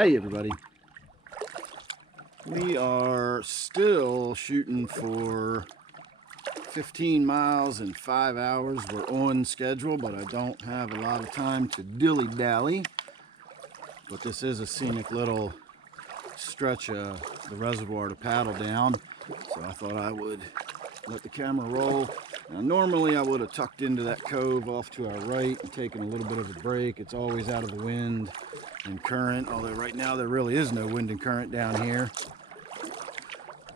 Hey everybody, we are still shooting for 15 miles in 5 hours. We're on schedule, but I don't have a lot of time to dilly-dally. But this is a scenic little stretch of the reservoir to paddle down, so I thought I would let the camera roll. Now, normally I would have tucked into that cove off to our right and taken a little bit of a break. It's always out of the wind and current, although right now there really is no wind and current down here.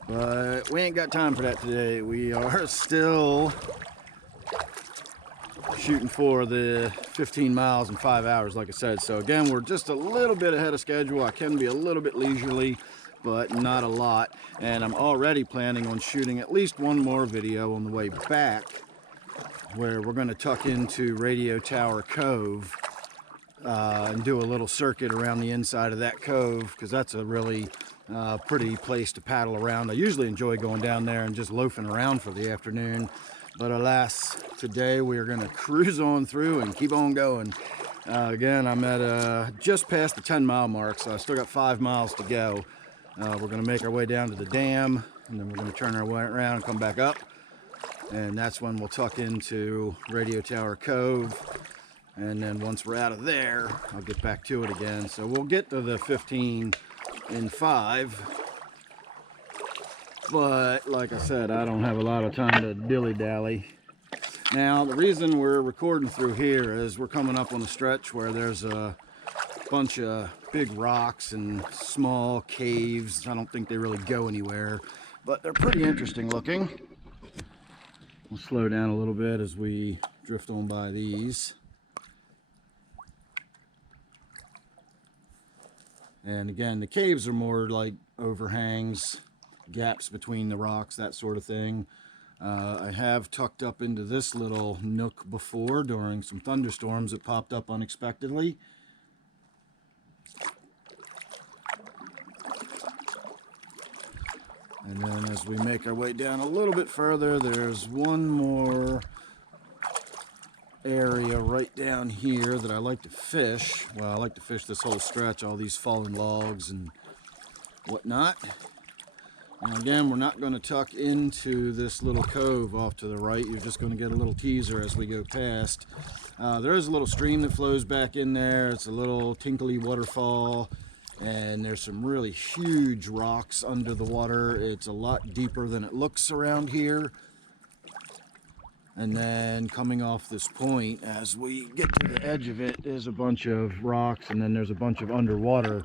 But we ain't got time for that today. We are still shooting for the 15 miles in 5 hours, like I said. So again, we're just a little bit ahead of schedule. I can be a little bit leisurely, but not a lot. And I'm already planning on shooting at least one more video on the way back, where we're going to tuck into Radio Tower Cove and do a little circuit around the inside of that cove, because that's a really pretty place to paddle around. I usually enjoy going down there and just loafing around for the afternoon, but alas, today we are going to cruise on through and keep on going. Again, I'm at just past the 10-mile mark, so I still got 5 miles to go. We're going to make our way down to the dam, and then we're going to turn our way around and come back up, and that's when we'll tuck into Radio Tower Cove. And then once we're out of there, I'll get back to it again. So we'll get to the 15 in 5. But like I said, I don't have a lot of time to dilly-dally. Now, the reason we're recording through here is we're coming up on a stretch where there's a bunch of big rocks and small caves. I don't think they really go anywhere, but they're pretty interesting looking. We'll slow down a little bit as we drift on by these. And again, the caves are more like overhangs, gaps between the rocks, that sort of thing. I have tucked up into this little nook before during some thunderstorms that popped up unexpectedly. And then as we make our way down a little bit further, there's one more area right down here that I like to fish. Well, I like to fish this whole stretch, all these fallen logs and whatnot. And again, we're not going to tuck into this little cove off to the right. You're just going to get a little teaser as we go past. There is a little stream that flows back in there. It's a little tinkly waterfall, and there's some really huge rocks under the water. It's a lot deeper than it looks around here. And then coming off this point, as we get to the edge of it, there's a bunch of rocks, and then there's a bunch of underwater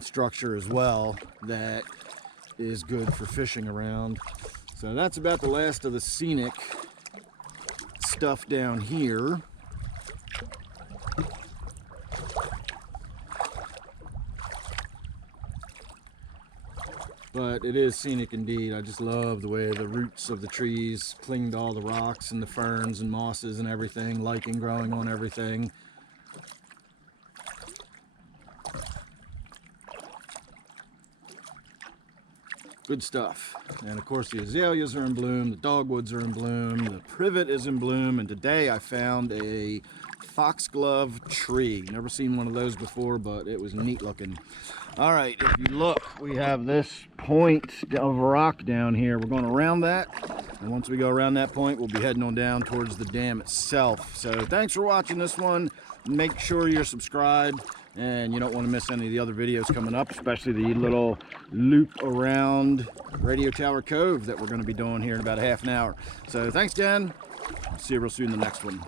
structure as well that is good for fishing around. So that's about the last of the scenic stuff down here. But it is scenic indeed. I just love the way the roots of the trees cling to all the rocks and the ferns and mosses and everything, lichen growing on everything. Good stuff. And of course the azaleas are in bloom, the dogwoods are in bloom, the privet is in bloom, and today I found a foxglove tree. Never seen one of those before, but it was neat looking. All right, if you look, we have this point of rock down here. We're going around that, and once we go around that point, we'll be heading on down towards the dam itself. So thanks for watching this one. Make sure you're subscribed, and you don't want to miss any of the other videos coming up, especially the little loop around Radio Tower Cove that we're going to be doing here in about a half an hour. So thanks again. See you real soon in the next one.